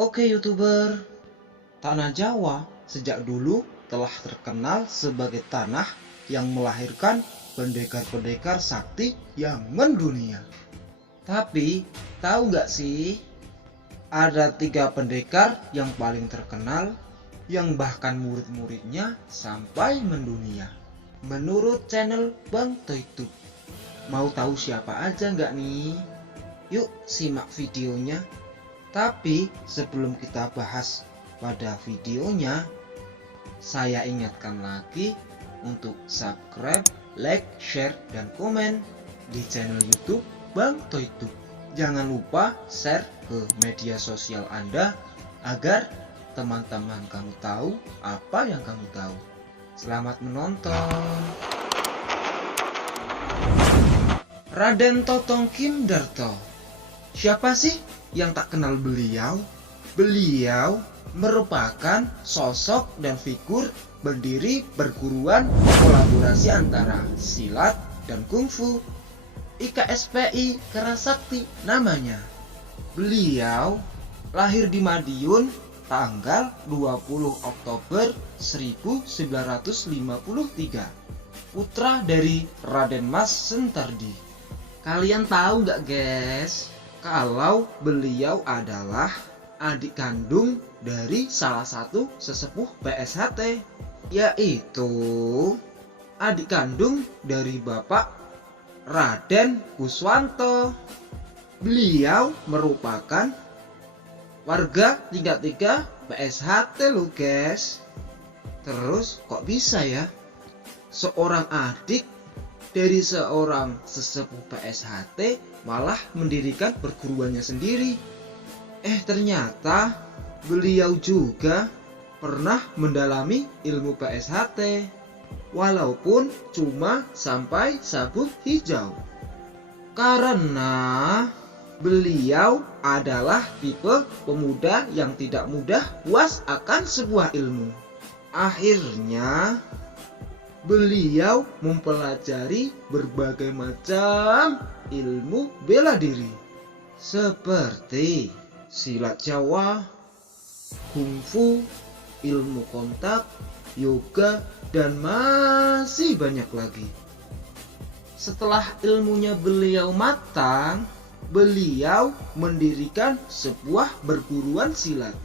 Oke YouTuber, tanah Jawa sejak dulu telah terkenal sebagai tanah yang melahirkan pendekar-pendekar sakti yang mendunia. Tapi tahu nggak sih, ada 3 pendekar yang paling terkenal yang bahkan murid-muridnya sampai mendunia. Menurut channel Bang Toytub. Mau tahu siapa aja nggak nih? Yuk simak videonya. Tapi sebelum kita bahas pada videonya, saya ingatkan lagi untuk subscribe, like, share, dan komen di channel YouTube Bang Toytub. Jangan lupa share ke media sosial Anda agar teman-teman kamu tahu apa yang kamu tahu. Selamat menonton. Raden Totong Kim Darto. Siapa sih yang tak kenal beliau? Beliau merupakan sosok dan figur pendiri perguruan kolaborasi antara silat dan kungfu, IKSPI Kerasakti namanya. Beliau lahir di Madiun tanggal 20 Oktober 1953, putra dari Raden Mas Sentardi. Kalian tahu nggak guys, kalau beliau adalah adik kandung dari salah satu sesepuh PSHT, yaitu adik kandung dari Bapak Raden Kuswanto. Beliau merupakan warga tingkat 3 PSHT loh guys. Terus kok bisa ya seorang adik dari seorang sesepuh PSHT malah mendirikan perguruannya sendiri? Ternyata beliau juga pernah mendalami ilmu PSHT, walaupun cuma sampai sabuk hijau. Karena beliau adalah tipe pemuda yang tidak mudah puas akan sebuah ilmu. Akhirnya beliau mempelajari berbagai macam ilmu bela diri seperti silat Jawa, kungfu, ilmu kontak, yoga, dan masih banyak lagi. Setelah ilmunya beliau matang, beliau mendirikan sebuah perguruan silat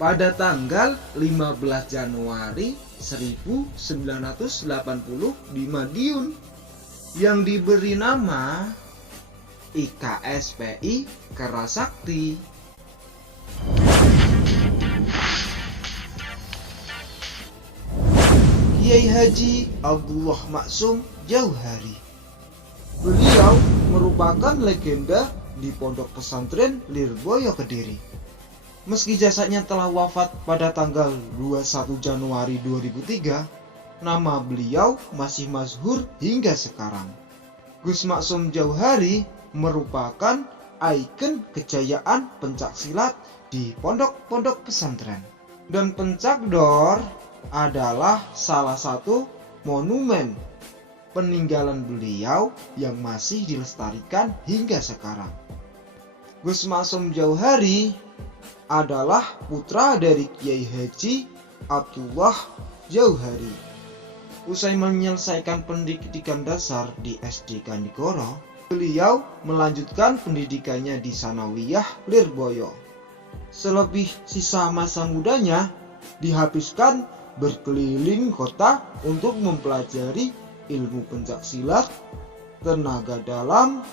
pada tanggal 15 Januari 1980 di Madiun yang diberi nama IKSPI Kerasakti. Kiai Haji Abdullah Maksum Jauhari. Beliau merupakan legenda di Pondok Pesantren Lirboyo Kediri. Meski jasadnya telah wafat pada tanggal 21 Januari 2003, nama beliau masih masyhur hingga sekarang. Gus Maksum Jauhari merupakan ikon kejayaan pencaksilat di pondok-pondok pesantren. Dan Pencakdor adalah salah satu monumen peninggalan beliau yang masih dilestarikan hingga sekarang. Gus Maksum Jauhari adalah putra dari Kiai Haji Abdullah Jauhari. Usai menyelesaikan pendidikan dasar di SD Kanigoro, beliau melanjutkan pendidikannya di Sanawiyah Lirboyo. Selebih sisa masa mudanya dihabiskan berkeliling kota untuk mempelajari ilmu pencaksilat, tenaga dalam,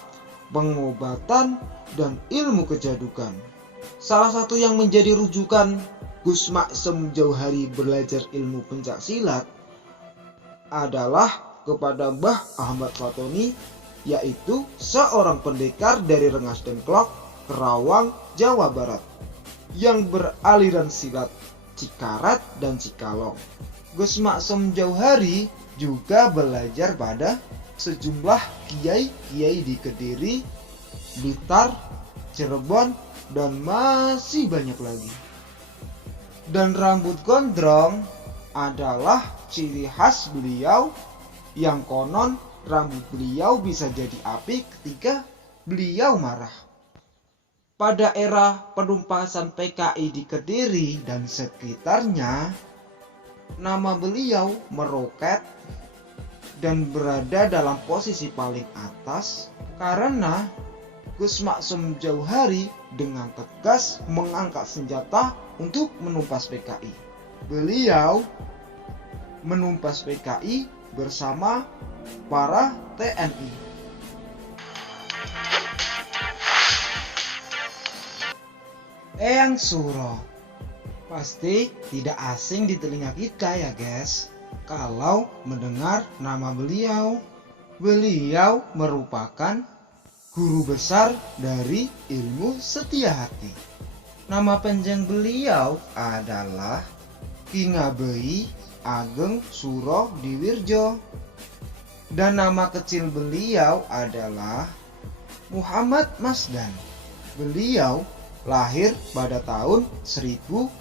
pengobatan, dan ilmu kejadukan. Salah satu yang menjadi rujukan Gus Maksum Jauhari belajar ilmu pencaksilat adalah kepada Mbah Ahmad Fatoni, yaitu seorang pendekar dari Rengas Dengklok, Kerawang, Jawa Barat, yang beraliran silat Cikaret dan Cikalong. Gus Maksum Jauhari juga belajar pada sejumlah kiai-kiai di Kediri, Blitar, Cirebon, dan masih banyak lagi. Dan rambut gondrong adalah ciri khas beliau, yang konon rambut beliau bisa jadi api ketika beliau marah. Pada era penumpasan PKI di Kediri dan sekitarnya, nama beliau meroket dan berada dalam posisi paling atas karena Gus Maksum Jauhari dengan tegas mengangkat senjata untuk menumpas PKI. Beliau menumpas PKI bersama para TNI. Eyang Suro pasti tidak asing di telinga kita ya guys, kalau mendengar nama beliau. Beliau merupakan guru besar dari ilmu setia hati. Nama panjang beliau adalah Ki Ngabei Ageng Suro Diwirjo, dan nama kecil beliau adalah Muhammad Masdan. Beliau lahir pada tahun 1876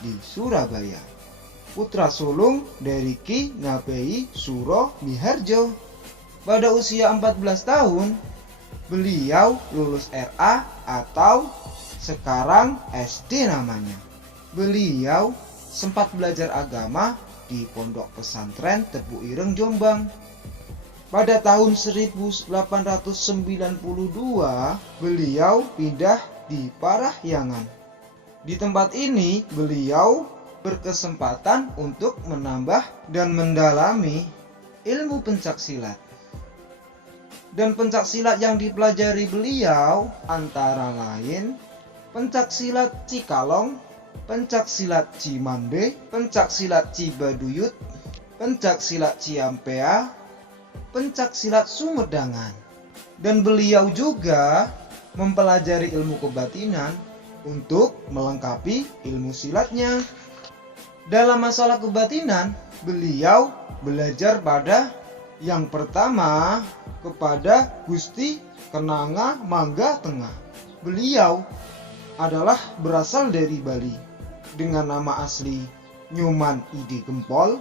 di Surabaya, putra sulung dari Ki Ngabei Suro Miharjo. Pada usia 14 tahun, beliau lulus RA atau sekarang SD namanya. Beliau sempat belajar agama di Pondok Pesantren Tebu Ireng, Jombang. Pada tahun 1892, beliau pindah di Parahyangan. Di tempat ini, beliau berkesempatan untuk menambah dan mendalami ilmu pencaksilat. Dan pencaksilat yang dipelajari beliau antara lain pencaksilat Cikalong, pencaksilat Cimande, pencaksilat Cibaduyut, pencaksilat Ciampea, pencaksilat Sumedang. Dan beliau juga mempelajari ilmu kebatinan untuk melengkapi ilmu silatnya. Dalam masalah kebatinan, beliau belajar pada yang pertama kepada Gusti Kenanga Mangga Tengah. Beliau adalah berasal dari Bali dengan nama asli Nyoman Ide Gempol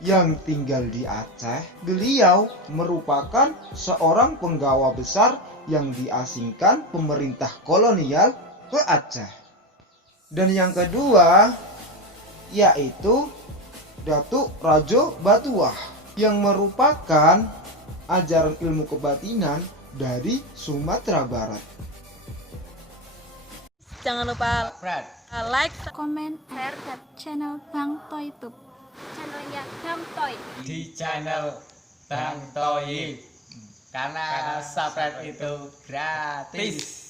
yang tinggal di Aceh. Beliau merupakan seorang penggawa besar yang diasingkan pemerintah kolonial ke Aceh. Dan yang kedua yaitu Datuk Rajo Batuah yang merupakan ajaran ilmu kebatinan dari Sumatera Barat. Jangan lupa like, komen, share ke channel Bang Toy YouTube. Channelnya Bang Toy. Di channel Bang Toy, karena subscribe itu gratis.